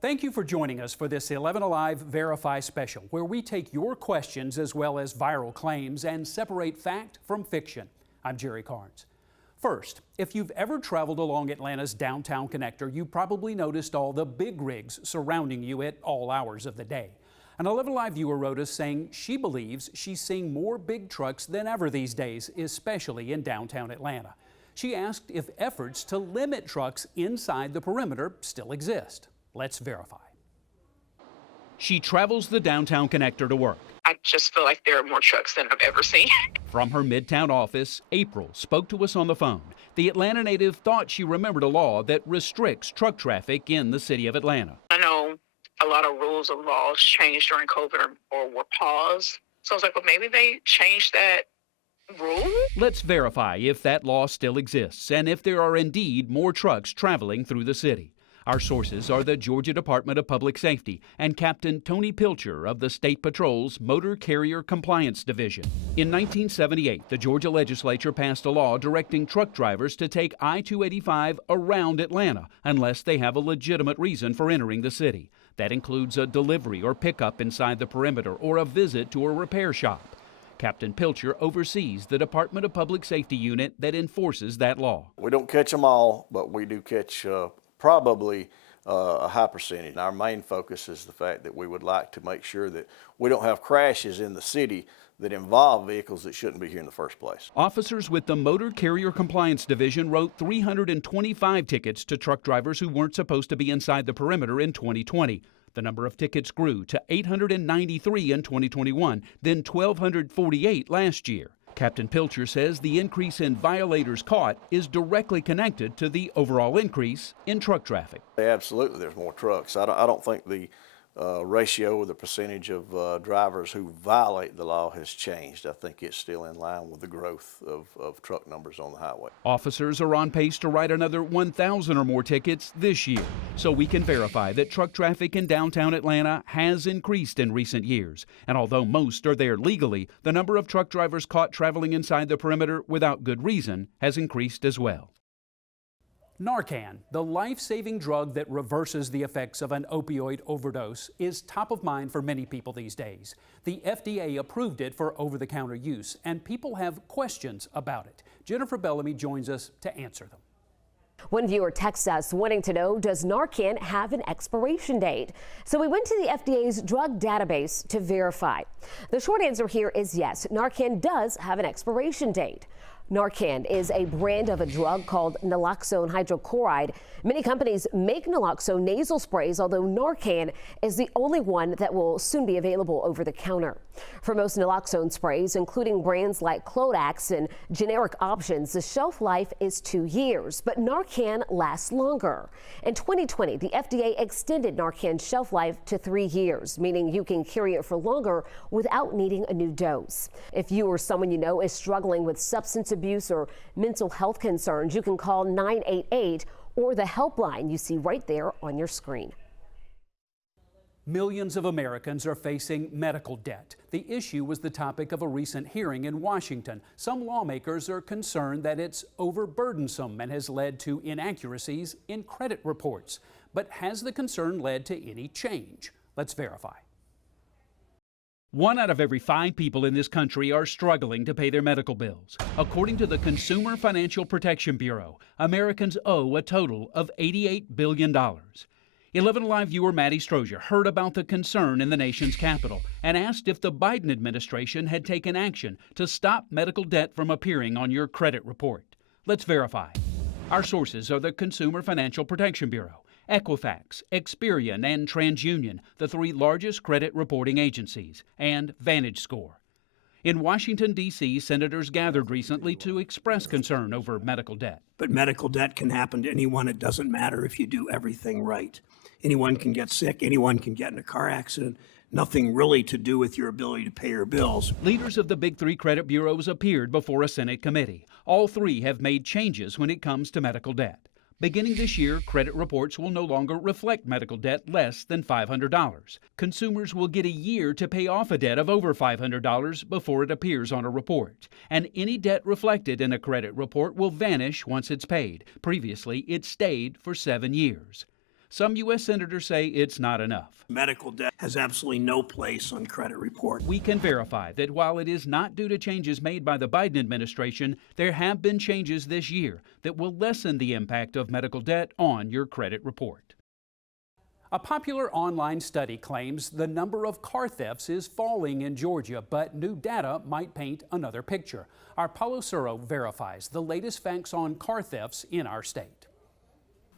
Thank you for joining us for this 11Alive Verify special, where we take your questions as well as viral claims and separate fact from fiction. I'm Jerry CARNES. First, if you've ever traveled along Atlanta's downtown connector, you probably noticed all the big rigs surrounding you at all hours of the day. An 11Alive viewer wrote us saying she believes she's seeing more big trucks than ever these days, especially in downtown Atlanta. She asked if efforts to limit trucks inside the perimeter still exist. Let's verify. She travels the downtown connector to work. I just feel like there are more trucks than I've ever seen. From her Midtown office, April spoke to us on the phone. The Atlanta native thought she remembered a law that restricts truck traffic in the city of Atlanta. I know a lot of rules and laws changed during COVID or were paused. So I was like, well, maybe they changed that rule? Let's verify if that law still exists and if there are indeed more trucks traveling through the city. Our sources are the Georgia Department of Public Safety and Captain Tony Pilcher of the State Patrol's Motor Carrier Compliance Division. In 1978, the Georgia legislature passed a law directing truck drivers to take I-285 around Atlanta unless they have a legitimate reason for entering the city. That includes a delivery or pickup inside the perimeter or a visit to a repair shop. Captain Pilcher oversees the Department of Public Safety unit that enforces that law. We don't catch them all, but we do catch probably a high percentage. Our main focus is the fact that we would like to make sure that we don't have crashes in the city that involve vehicles that shouldn't be here in the first place. Officers with the Motor Carrier Compliance Division wrote 325 tickets to truck drivers who weren't supposed to be inside the perimeter in 2020. The number of tickets grew to 893 in 2021, then 1,248 last year. Captain Pilcher says the increase in violators caught is directly connected to the overall increase in truck traffic. Absolutely, there's more trucks. I don't think the ratio or the percentage of drivers who violate the law has changed. I think it's still in line with the growth of truck numbers on the highway. Officers are on pace to write another 1,000 or more tickets this year, so we can verify that truck traffic in downtown Atlanta has increased in recent years. And although most are there legally, the number of truck drivers caught traveling inside the perimeter without good reason has increased as well. NARCAN, the life-saving drug that reverses the effects of an opioid overdose, is top of mind for many people these days. The FDA approved it for over-the-counter use, and people have questions about it. Jennifer Bellamy joins us to answer them. One viewer texts us wanting to know, does NARCAN have an expiration date? So we went to the FDA's drug database to verify. The short answer here is yes, NARCAN does have an expiration date. NARCAN is a brand of a drug called naloxone hydrochloride. Many companies make naloxone nasal sprays, although NARCAN is the only one that will soon be available over the counter. For most naloxone sprays, including brands like Clodax and generic options, the shelf life is 2 years, but NARCAN lasts longer. In 2020, the FDA extended NARCAN's shelf life to 3 years, meaning you can carry it for longer without needing a new dose. If you or someone you know is struggling with substance abuse or mental health concerns, you can call 988 or the helpline you see right there on your screen. Millions of Americans are facing medical debt. The issue was the topic of a recent hearing in Washington. Some lawmakers are concerned that it's overburdensome and has led to inaccuracies in credit reports. But has the concern led to any change? Let's verify. 1 out of every 5 people in this country are struggling to pay their medical bills. According to the Consumer Financial Protection Bureau, Americans owe a total of $88 billion. 11Alive viewer Maddie Strozier heard about the concern in the nation's capital and asked if the Biden administration had taken action to stop medical debt from appearing on your credit report. Let's verify. Our sources are the Consumer Financial Protection Bureau, Equifax, Experian, and TransUnion, the 3 largest credit reporting agencies, and VantageScore. In Washington, D.C., senators gathered recently to express concern over medical debt. But medical debt can happen to anyone. It doesn't matter if you do everything right. Anyone can get sick. Anyone can get in a car accident. Nothing really to do with your ability to pay your bills. Leaders of the big 3 credit bureaus appeared before a Senate committee. All 3 have made changes when it comes to medical debt. Beginning this year, credit reports will no longer reflect medical debt less than $500. Consumers will get a year to pay off a debt of over $500 before it appears on a report. And any debt reflected in a credit report will vanish once it's paid. Previously, it stayed for 7 years. Some U.S. senators say it's not enough. Medical debt has absolutely no place on credit report. We can verify that while it is not due to changes made by the Biden administration, there have been changes this year that will lessen the impact of medical debt on your credit report. A popular online study claims the number of car thefts is falling in Georgia, but new data might paint another picture. Our Paulo Suro verifies the latest facts on car thefts in our state.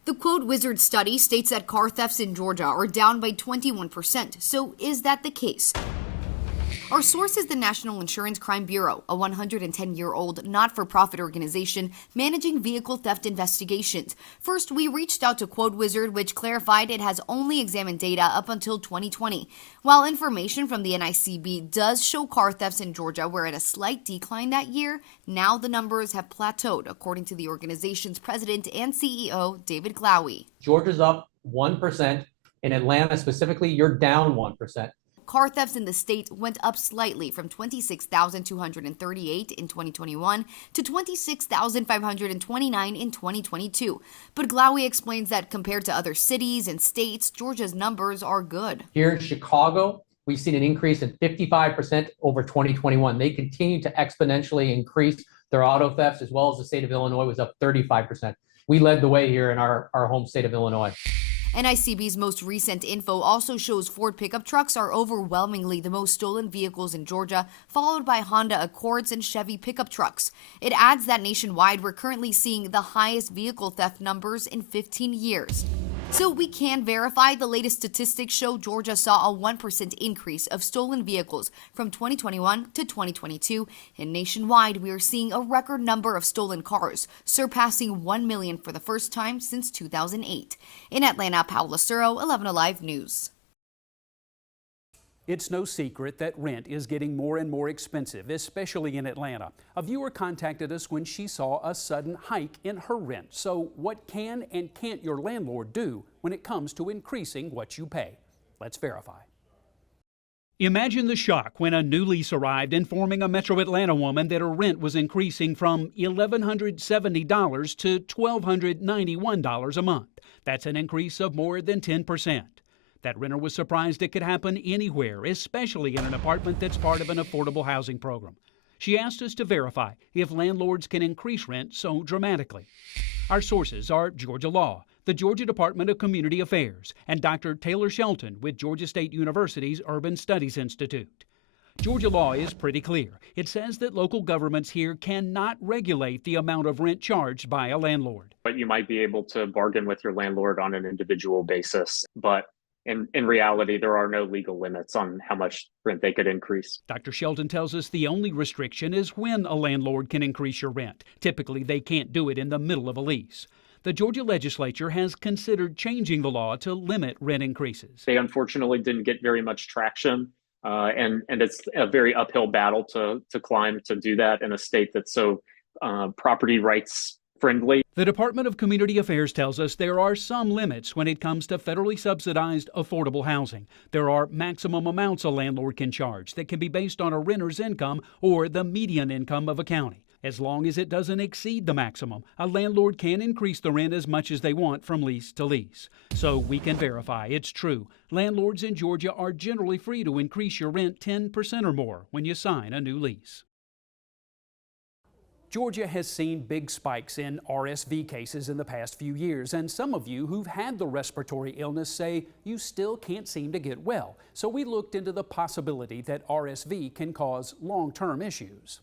The Quote Wizard study states that car thefts in Georgia are down by 21%. So is that the case? Our source is the National Insurance Crime Bureau, a 110-year-old not-for-profit organization managing vehicle theft investigations. First, we reached out to Quote Wizard, which clarified it has only examined data up until 2020. While information from the NICB does show car thefts in Georgia were at a slight decline that year, now the numbers have plateaued, according to the organization's president and CEO, David Glowy. Georgia's up 1%. In Atlanta specifically, you're down 1%. Car thefts in the state went up slightly from 26,238 in 2021 to 26,529 in 2022. But Glowy explains that compared to other cities and states, Georgia's numbers are good. Here in Chicago, we've seen an increase in 55% over 2021. They continue to exponentially increase their auto thefts, as well as the state of Illinois was up 35%. We led the way here in our home state of Illinois. NICB's most recent info also shows Ford pickup trucks are overwhelmingly the most stolen vehicles in Georgia, followed by Honda Accords and Chevy pickup trucks. It adds that nationwide, we're currently seeing the highest vehicle theft numbers in 15 years. So we can verify the latest statistics show Georgia saw a 1% increase of stolen vehicles from 2021 to 2022. And nationwide, we are seeing a record number of stolen cars, surpassing 1 million for the first time since 2008. In Atlanta, Paulo Suro, 11Alive News. It's no secret that rent is getting more and more expensive, especially in Atlanta. A viewer contacted us when she saw a sudden hike in her rent. So what can and can't your landlord do when it comes to increasing what you pay? Let's verify. Imagine the shock when a new lease arrived informing a Metro Atlanta woman that her rent was increasing from $1,170 to $1,291 a month. That's an increase of more than 10%. That renter was surprised it could happen anywhere, especially in an apartment that's part of an affordable housing program. She asked us to verify if landlords can increase rent so dramatically. Our sources are Georgia Law, the Georgia Department of Community Affairs, and Dr. Taylor Shelton with Georgia State University's Urban Studies Institute. Georgia law is pretty clear. It says that local governments here cannot regulate the amount of rent charged by a landlord. But you might be able to bargain with your landlord on an individual basis, but in reality, there are no legal limits on how much rent they could increase. Dr. Shelton tells us the only restriction is when a landlord can increase your rent. Typically, they can't do it in the middle of a lease. The Georgia legislature has considered changing the law to limit rent increases. They unfortunately didn't get very much traction, and it's a very uphill battle to climb to do that in a state that's so property rights friendly. The Department of Community Affairs tells us there are some limits when it comes to federally subsidized affordable housing. There are maximum amounts a landlord can charge that can be based on a renter's income or the median income of a county. As long as it doesn't exceed the maximum, a landlord can increase the rent as much as they want from lease to lease. So we can verify it's true. Landlords in Georgia are generally free to increase your rent 10% or more when you sign a new lease. Georgia has seen big spikes in RSV cases in the past few years, and some of you who've had the respiratory illness say you still can't seem to get well. So we looked into the possibility that RSV can cause long-term issues.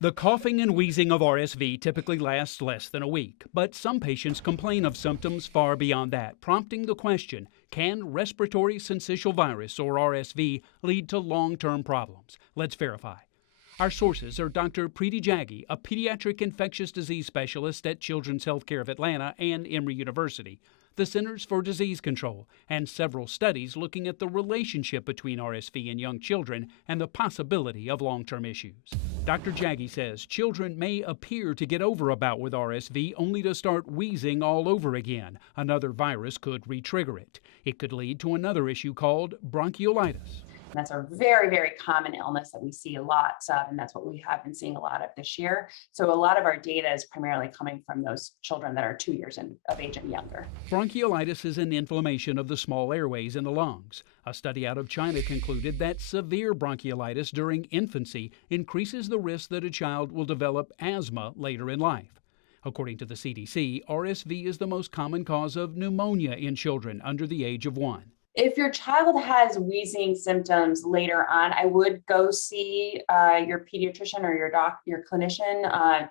The coughing and wheezing of RSV typically lasts less than a week, but some patients complain of symptoms far beyond that, prompting the question, can respiratory syncytial virus, or RSV, lead to long-term problems? Let's verify. Our sources are Dr. Preeti Jaggi, a pediatric infectious disease specialist at Children's Healthcare of Atlanta and Emory University, the Centers for Disease Control, and several studies looking at the relationship between RSV in young children and the possibility of long-term issues. Dr. Jaggi says children may appear to get over a bout with RSV only to start wheezing all over again. Another virus could re-trigger it. It could lead to another issue called bronchiolitis. That's a very, very common illness that we see lots of, and that's what we have been seeing a lot of this year. So a lot of our data is primarily coming from those children that are 2 years of age and younger. Bronchiolitis is an inflammation of the small airways in the lungs. A study out of China concluded that severe bronchiolitis during infancy increases the risk that a child will develop asthma later in life. According to the CDC, RSV is the most common cause of pneumonia in children under the age of 1. If your child has wheezing symptoms later on, I would go see your pediatrician or your clinician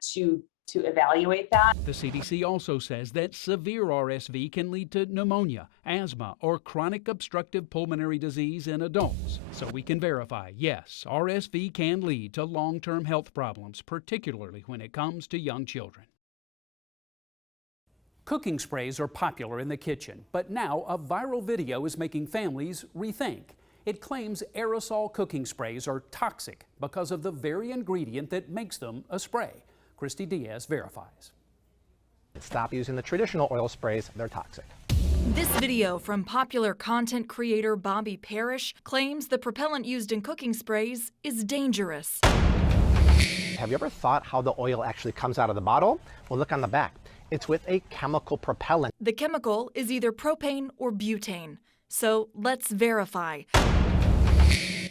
to evaluate that. The CDC also says that severe RSV can lead to pneumonia, asthma, or chronic obstructive pulmonary disease in adults. So we can verify, yes, RSV can lead to long-term health problems, particularly when it comes to young children. Cooking sprays are popular in the kitchen, but now a viral video is making families rethink. It claims aerosol cooking sprays are toxic because of the very ingredient that makes them a spray. Christy Diaz verifies. Stop using the traditional oil sprays, they're toxic. This video from popular content creator Bobby Parrish claims the propellant used in cooking sprays is dangerous. Have you ever thought how the oil actually comes out of the bottle? Well, look on the back. It's with a chemical propellant. The chemical is either propane or butane. So let's verify.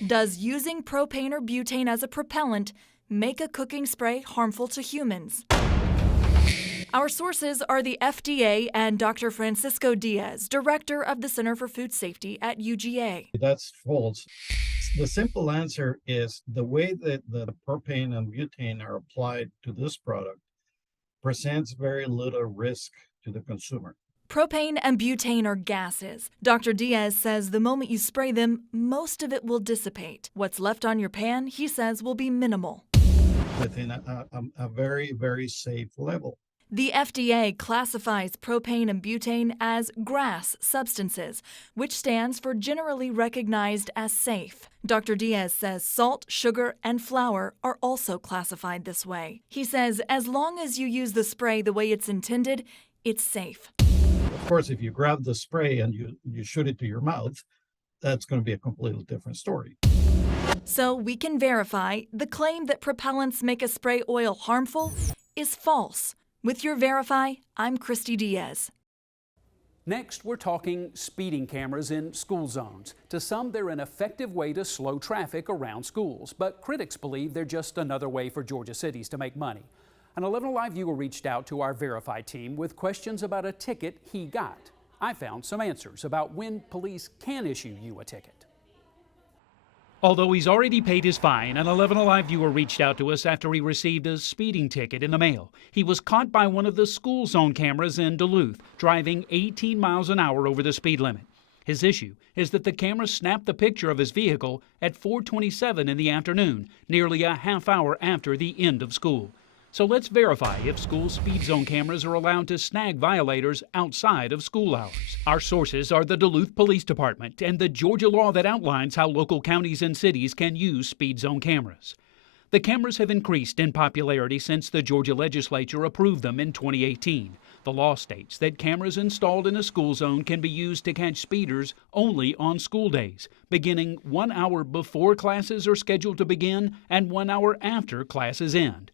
Does using propane or butane as a propellant make a cooking spray harmful to humans? Our sources are the FDA and Dr. Francisco Diaz, director of the Center for Food Safety at UGA. That's false. The simple answer is the way that the propane and butane are applied to this product presents very little risk to the consumer. Propane and butane are gases. Dr. Diaz says the moment you spray them, most of it will dissipate. What's left on your pan, he says, will be minimal. Within a very, very safe level. The FDA classifies propane and butane as GRAS substances, which stands for generally recognized as safe. Dr. Diaz says salt, sugar, and flour are also classified this way. He says as long as you use the spray the way it's intended, it's safe. Of course, if you grab the spray and you shoot it to your mouth, that's going to be a completely different story. So we can verify the claim that propellants make a spray oil harmful is false. With your Verify, I'm Christy Diaz. Next, we're talking speeding cameras in school zones. To some, they're an effective way to slow traffic around schools, but critics believe they're just another way for Georgia cities to make money. An 11Alive viewer reached out to our Verify team with questions about a ticket he got. I found some answers about when police can issue you a ticket. Although he's already paid his fine, an 11Alive viewer reached out to us after he received a speeding ticket in the mail. He was caught by one of the school zone cameras in Duluth, driving 18 miles an hour over the speed limit. His issue is that the camera snapped the picture of his vehicle at 4:27 in the afternoon, nearly a half hour after the end of school. So let's verify if school speed zone cameras are allowed to snag violators outside of school hours. Our sources are the Duluth Police Department and the Georgia law that outlines how local counties and cities can use speed zone cameras. The cameras have increased in popularity since the Georgia legislature approved them in 2018. The law states that cameras installed in a school zone can be used to catch speeders only on school days, beginning 1 hour before classes are scheduled to begin and 1 hour after classes end.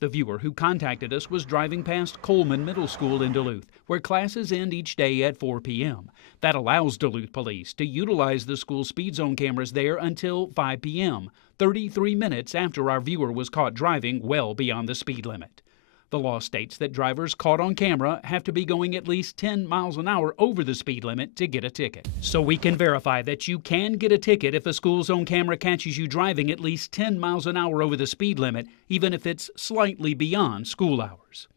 The viewer who contacted us was driving past Coleman Middle School in Duluth, where classes end each day at 4 p.m. That allows Duluth police to utilize the school speed zone cameras there until 5 p.m., 33 minutes after our viewer was caught driving well beyond the speed limit. The law states that drivers caught on camera have to be going at least 10 miles an hour over the speed limit to get a ticket. So we can verify that you can get a ticket if a school zone camera catches you driving at least 10 miles an hour over the speed limit, even if it's slightly beyond school hours.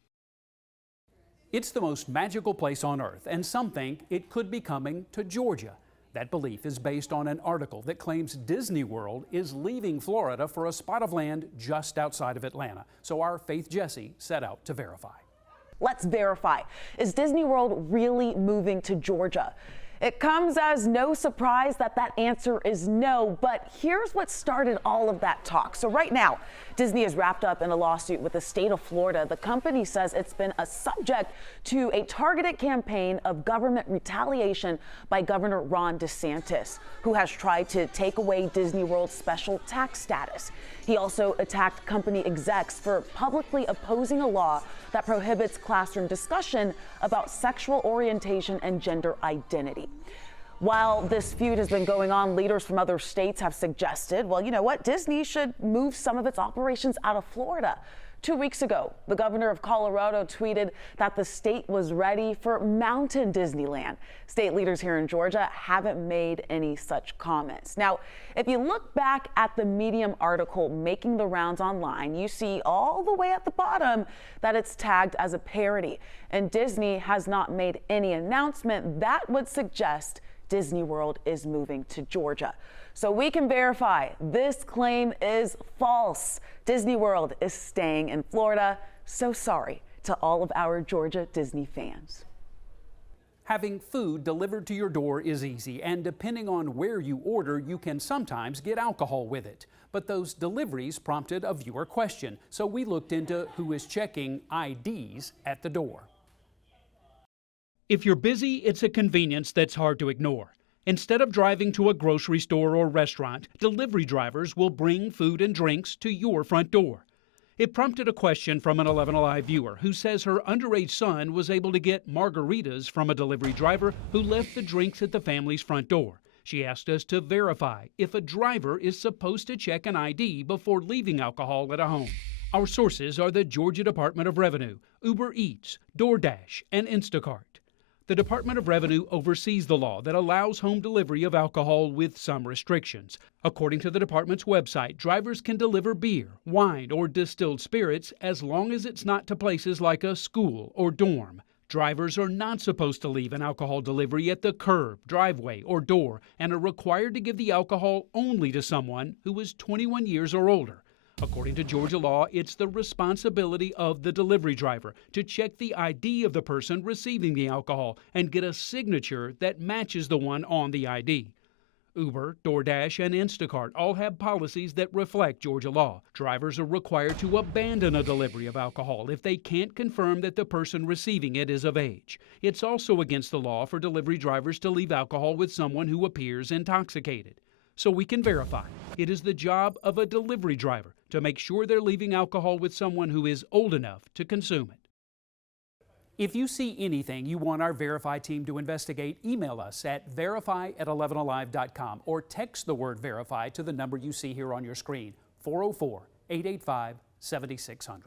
It's the most magical place on earth, and some think it could be coming to Georgia. That belief is based on an article that claims Disney World is leaving Florida for a spot of land just outside of Atlanta. So our Faith Jesse set out to verify. Let's verify. Is Disney World really moving to Georgia? It comes as no surprise that that answer is no, but here's what started all of that talk. So right now, Disney is wrapped up in a lawsuit with the state of Florida. The company says it's been a subject to a targeted campaign of government retaliation by Governor Ron DeSantis, who has tried to take away Disney World's special tax status. He also attacked company execs for publicly opposing a law that prohibits classroom discussion about sexual orientation and gender identity. While this feud has been going on, leaders from other states have suggested, well, you know what, Disney should move some of its operations out of Florida. 2 weeks ago, the governor of Colorado tweeted that the state was ready for Mountain Disneyland. State leaders here in Georgia haven't made any such comments. Now, if you look back at the Medium article making the rounds online, you see all the way at the bottom that it's tagged as a parody. And Disney has not made any announcement that would suggest Disney World is moving to Georgia. So we can verify this claim is false. Disney World is staying in Florida. So sorry to all of our Georgia Disney fans. Having food delivered to your door is easy, and depending on where you order, you can sometimes get alcohol with it. But those deliveries prompted a viewer question, so we looked into who is checking IDs at the door. If you're busy, it's a convenience that's hard to ignore. Instead of driving to a grocery store or restaurant, delivery drivers will bring food and drinks to your front door. It prompted a question from an 11Alive viewer who says her underage son was able to get margaritas from a delivery driver who left the drinks at the family's front door. She asked us to verify if a driver is supposed to check an ID before leaving alcohol at a home. Our sources are the Georgia Department of Revenue, Uber Eats, DoorDash, and Instacart. The Department of Revenue oversees the law that allows home delivery of alcohol with some restrictions. According to the department's website, drivers can deliver beer, wine, or distilled spirits as long as it's not to places like a school or dorm. Drivers are not supposed to leave an alcohol delivery at the curb, driveway, or door, and are required to give the alcohol only to someone who is 21 years or older. According to Georgia law, it's the responsibility of the delivery driver to check the ID of the person receiving the alcohol and get a signature that matches the one on the ID. Uber, DoorDash, and Instacart all have policies that reflect Georgia law. Drivers are required to abandon a delivery of alcohol if they can't confirm that the person receiving it is of age. It's also against the law for delivery drivers to leave alcohol with someone who appears intoxicated. So we can verify it is the job of a delivery driver to make sure they're leaving alcohol with someone who is old enough to consume it. If you see anything you want our Verify team to investigate, email us at verify@11alive.com or text the word verify to the number you see here on your screen, 404-885-7600.